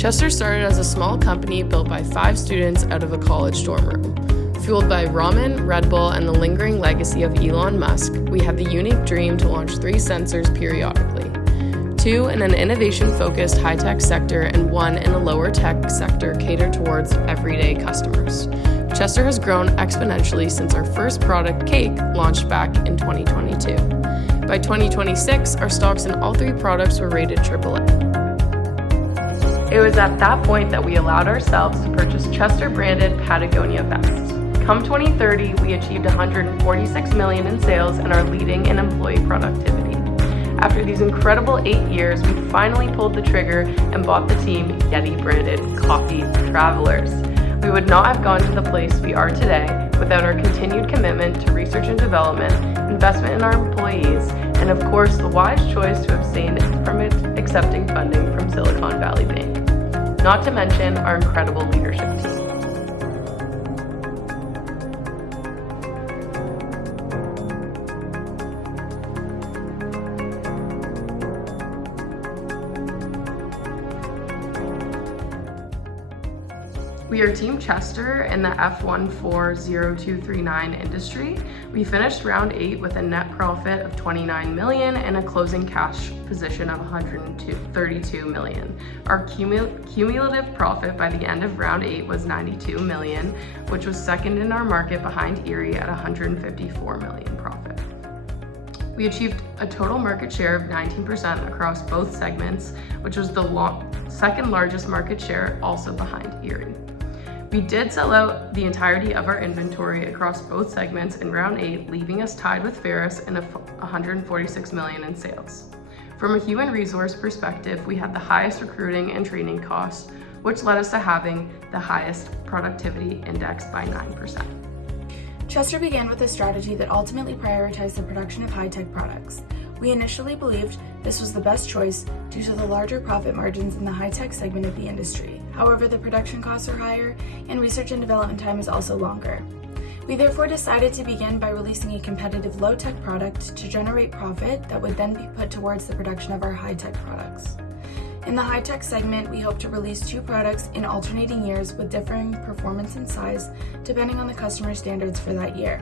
Chester started as a small company built by 5 students out of a college dorm room. Fueled by ramen, Red Bull, and the lingering legacy of Elon Musk, we had the unique dream to launch 3 sensors periodically. 2 in an innovation-focused high-tech sector and 1 in a lower-tech sector catered towards everyday customers. Chester has grown exponentially since our first product, Cake, launched back in 2022. By 2026, our stocks in all 3 products were rated AAA. It was at that point that we allowed ourselves to purchase Chester-branded Patagonia vests. Come 2030, we achieved $146 million in sales and are leading in employee productivity. After these incredible 8 years, we finally pulled the trigger and bought the team Yeti-branded Coffee Travelers. We would not have gone to the place we are today without our continued commitment to research and development, investment in our employees, and of course the wise choice to abstain from accepting funding from Silicon Valley Bank. Not to mention our incredible leadership team. We are Team Chester in the F140239 industry. We finished round 8 with a net profit of $29 million and a closing cash position of $132 million. Our cumulative profit by the end of round 8 was $92 million, which was second in our market behind Erie at $154 million profit. We achieved a total market share of 19% across both segments, which was the second largest market share, also behind Erie. We did sell out the entirety of our inventory across both segments in round 8, leaving us tied with Ferris in $146 million in sales. From a human resource perspective, we had the highest recruiting and training costs, which led us to having the highest productivity index by 9%. Chester began with a strategy that ultimately prioritized the production of high-tech products. We initially believed this was the best choice due to the larger profit margins in the high-tech segment of the industry. However, the production costs are higher and research and development time is also longer. We therefore decided to begin by releasing a competitive low-tech product to generate profit that would then be put towards the production of our high-tech products. In the high-tech segment, we hope to release 2 products in alternating years with differing performance and size depending on the customer standards for that year.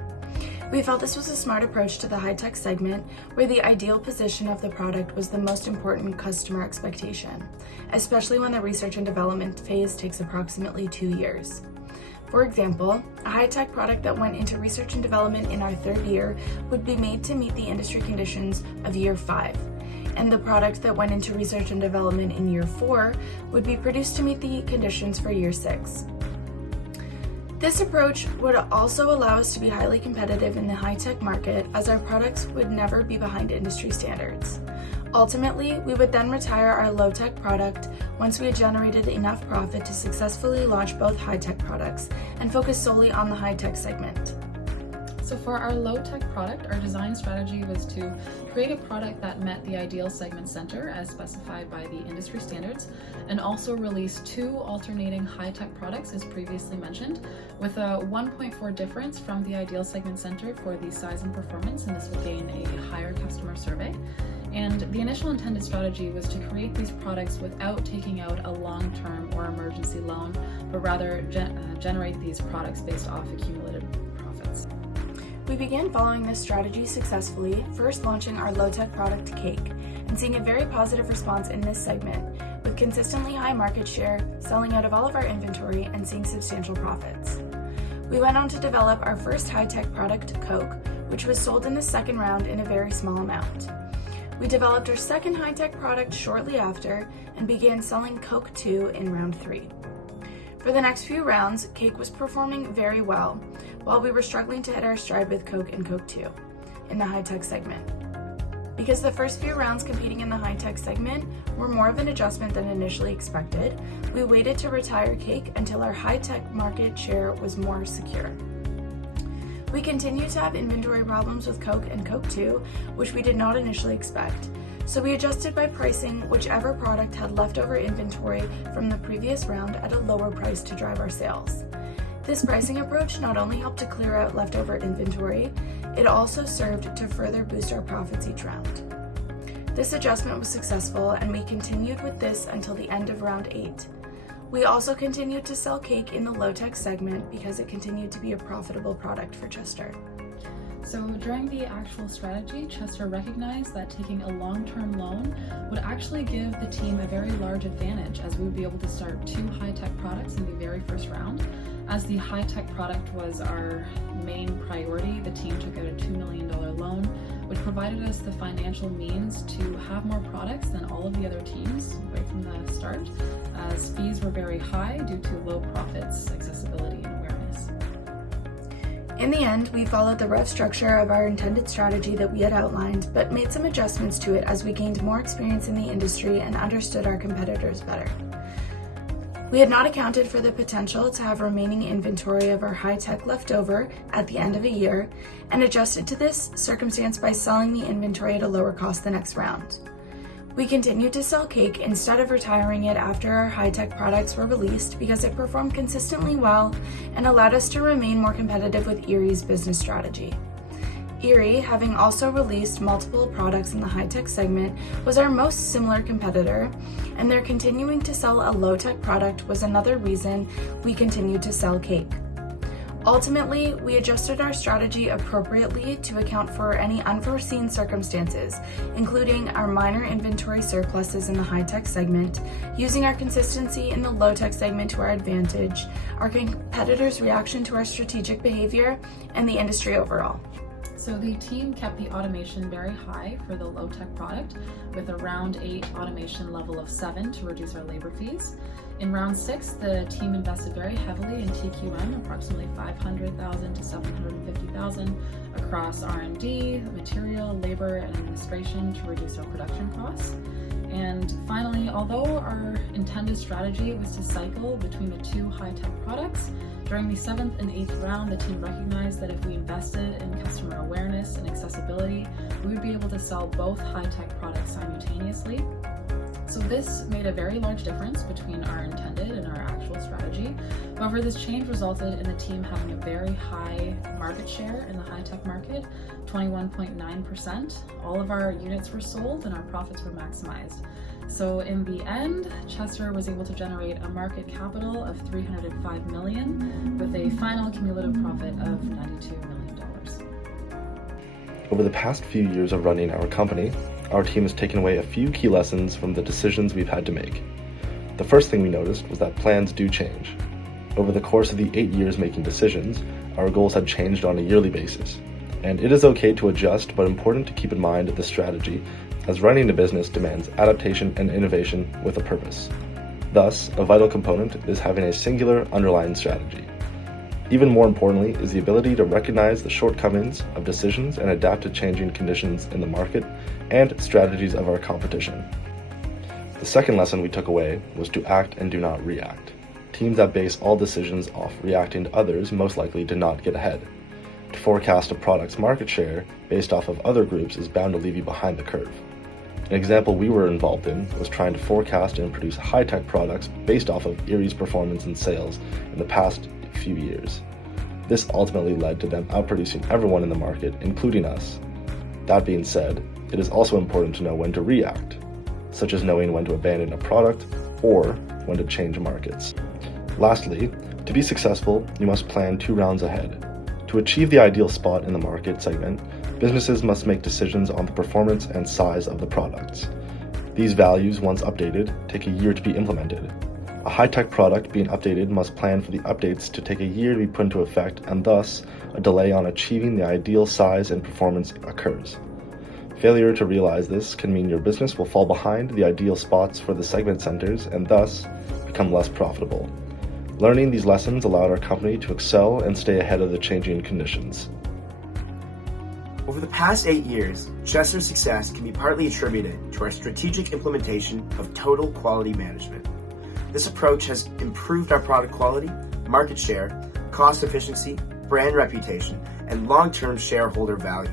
We felt this was a smart approach to the high-tech segment, where the ideal position of the product was the most important customer expectation, especially when the research and development phase takes approximately 2 years. For example, a high-tech product that went into research and development in our 3rd year would be made to meet the industry conditions of year 5, and the product that went into research and development in year 4 would be produced to meet the conditions for year 6. This approach would also allow us to be highly competitive in the high-tech market, as our products would never be behind industry standards. Ultimately, we would then retire our low-tech product once we had generated enough profit to successfully launch both high-tech products and focus solely on the high-tech segment. So for our low-tech product, our design strategy was to create a product that met the ideal segment center as specified by the industry standards, and also release 2 alternating high-tech products as previously mentioned, with a 1.4 difference from the ideal segment center for the size and performance, and this will gain a higher customer survey. And the initial intended strategy was to create these products without taking out a long-term or emergency loan, but rather generate these products based off accumulated profits. We began following this strategy successfully, first launching our low-tech product Cake, and seeing a very positive response in this segment, with consistently high market share, selling out of all of our inventory, and seeing substantial profits. We went on to develop our first high-tech product, Coke, which was sold in the 2nd round in a very small amount. We developed our second high-tech product shortly after, and began selling Coke 2 in round 3. For the next few rounds, Cake was performing very well, while we were struggling to hit our stride with Coke and Coke 2 in the high-tech segment. Because the first few rounds competing in the high-tech segment were more of an adjustment than initially expected, we waited to retire Cake until our high-tech market share was more secure. We continued to have inventory problems with Coke and Coke 2, which we did not initially expect. So we adjusted by pricing whichever product had leftover inventory from the previous round at a lower price to drive our sales. This pricing approach not only helped to clear out leftover inventory, it also served to further boost our profits each round. This adjustment was successful, and we continued with this until the end of round 8. We also continued to sell cake in the low-tech segment because it continued to be a profitable product for Chester. So during the actual strategy, Chester recognized that taking a long-term loan would actually give the team a very large advantage, as we would be able to start 2 high-tech products in the very first round. As the high-tech product was our main priority, the team took out a $2 million loan, which provided us the financial means to have more products than all of the other teams right from the start, as fees were very high due to low profits, accessibility, and awareness. In the end, we followed the rough structure of our intended strategy that we had outlined, but made some adjustments to it as we gained more experience in the industry and understood our competitors better. We had not accounted for the potential to have remaining inventory of our high-tech left over at the end of a year, and adjusted to this circumstance by selling the inventory at a lower cost the next round. We continued to sell cake instead of retiring it after our high-tech products were released because it performed consistently well and allowed us to remain more competitive with Erie's business strategy. Erie, having also released multiple products in the high-tech segment, was our most similar competitor, and their continuing to sell a low-tech product was another reason we continued to sell cake. Ultimately, we adjusted our strategy appropriately to account for any unforeseen circumstances, including our minor inventory surpluses in the high-tech segment, using our consistency in the low-tech segment to our advantage, our competitors' reaction to our strategic behavior, and the industry overall. So the team kept the automation very high for the low-tech product, with a round 8 automation level of 7 to reduce our labor fees. In round 6, the team invested very heavily in TQM, approximately $500,000 to $750,000 across R&D, material, labor, and administration to reduce our production costs. And finally, although our intended strategy was to cycle between the 2 high-tech products, during the 7th and 8th round, the team recognized that if we invested in customer awareness and accessibility, we would be able to sell both high-tech products simultaneously. So this made a very large difference between our intended and our actual strategy. However, this change resulted in the team having a very high market share in the high-tech market, 21.9%. All of our units were sold and our profits were maximized. So in the end, Chester was able to generate a market capital of $305 million with a final cumulative profit of $92 million. Over the past few years of running our company, our team has taken away a few key lessons from the decisions we've had to make. The first thing we noticed was that plans do change. Over the course of the 8 years making decisions, our goals had changed on a yearly basis. And it is okay to adjust, but important to keep in mind the strategy, as running a business demands adaptation and innovation with a purpose. Thus, a vital component is having a singular underlying strategy. Even more importantly is the ability to recognize the shortcomings of decisions and adapt to changing conditions in the market and strategies of our competition. The second lesson we took away was to act and do not react. Teams that base all decisions off reacting to others most likely did not get ahead. To forecast a product's market share based off of other groups is bound to leave you behind the curve. An example we were involved in was trying to forecast and produce high-tech products based off of Erie's performance and sales in the past few years. This ultimately led to them outproducing everyone in the market, including us. That being said, it is also important to know when to react, such as knowing when to abandon a product or when to change markets. Lastly, to be successful, you must plan 2 rounds ahead. To achieve the ideal spot in the market segment, businesses must make decisions on the performance and size of the products. These values, once updated, take a year to be implemented. A high-tech product being updated must plan for the updates to take a year to be put into effect, and thus, a delay on achieving the ideal size and performance occurs. Failure to realize this can mean your business will fall behind the ideal spots for the segment centers and thus become less profitable. Learning these lessons allowed our company to excel and stay ahead of the changing conditions. Over the past 8 years, Chester's success can be partly attributed to our strategic implementation of total quality management. This approach has improved our product quality, market share, cost efficiency, brand reputation, and long-term shareholder value.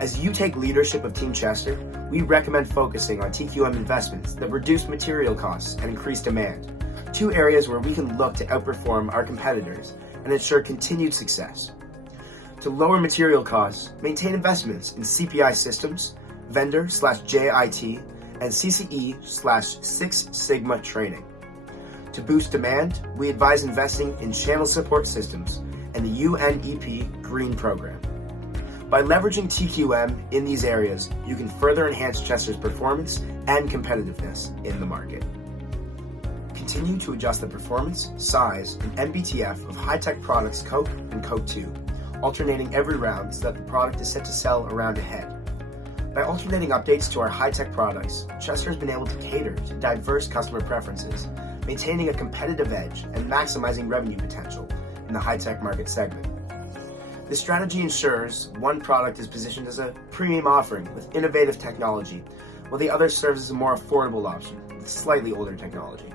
As you take leadership of Team Chester, we recommend focusing on TQM investments that reduce material costs and increase demand, 2 areas where we can look to outperform our competitors and ensure continued success. To lower material costs, maintain investments in CPI systems, vendor/JIT, and CCE/Six Sigma training. To boost demand, we advise investing in channel support systems and the UNEP Green Program. By leveraging TQM in these areas, you can further enhance Chester's performance and competitiveness in the market. Continue to adjust the performance, size, and MBTF of high-tech products Coke and Coke 2, alternating every round so that the product is set to sell a round ahead. By alternating updates to our high-tech products, Chester has been able to cater to diverse customer preferences, maintaining a competitive edge and maximizing revenue potential in the high-tech market segment. This strategy ensures one product is positioned as a premium offering with innovative technology, while the other serves as a more affordable option with slightly older technology.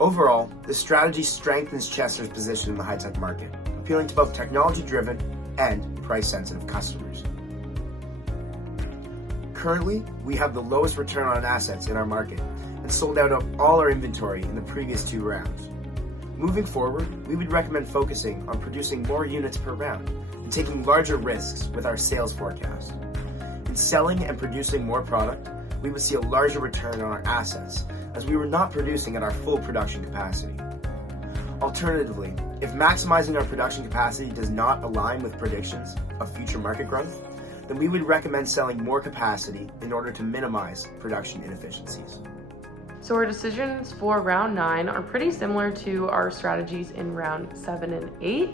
Overall, this strategy strengthens Chester's position in the high-tech market, appealing to both technology-driven and price-sensitive customers. Currently, we have the lowest return on assets in our market and sold out of all our inventory in the previous 2 rounds. Moving forward, we would recommend focusing on producing more units per round and taking larger risks with our sales forecast. In selling and producing more product, we would see a larger return on our assets as we were not producing at our full production capacity. Alternatively, if maximizing our production capacity does not align with predictions of future market growth, then we would recommend selling more capacity in order to minimize production inefficiencies. So our decisions for round 9 are pretty similar to our strategies in round 7 and 8.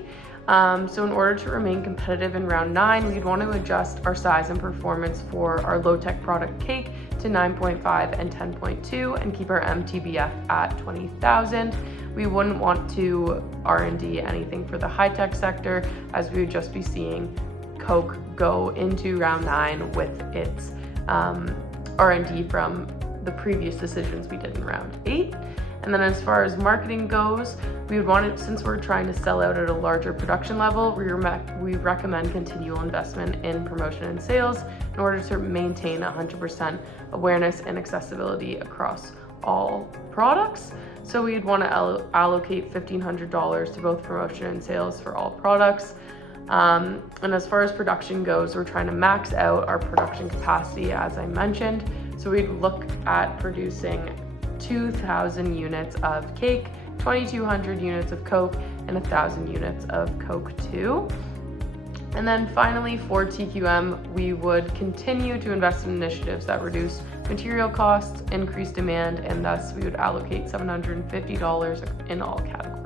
So in order to remain competitive in round 9, we'd want to adjust our size and performance for our low-tech product cake to 9.5 and 10.2 and keep our MTBF at 20,000. We wouldn't want to R&D anything for the high-tech sector, as we would just be seeing Coke go into round 9 with its R&D from the previous decisions we did in round 8. And then as far as marketing goes, we would want it, since we're trying to sell out at a larger production level, we recommend continual investment in promotion and sales in order to maintain 100% awareness and accessibility across all products. So we'd want to allocate $1,500 to both promotion and sales for all products. And as far as production goes, we're trying to max out our production capacity, as I mentioned. So we'd look at producing 2,000 units of cake, 2,200 units of Coke, and 1,000 units of Coke 2. And then finally, for TQM, we would continue to invest in initiatives that reduce material costs, increase demand, and thus we would allocate $750 in all categories.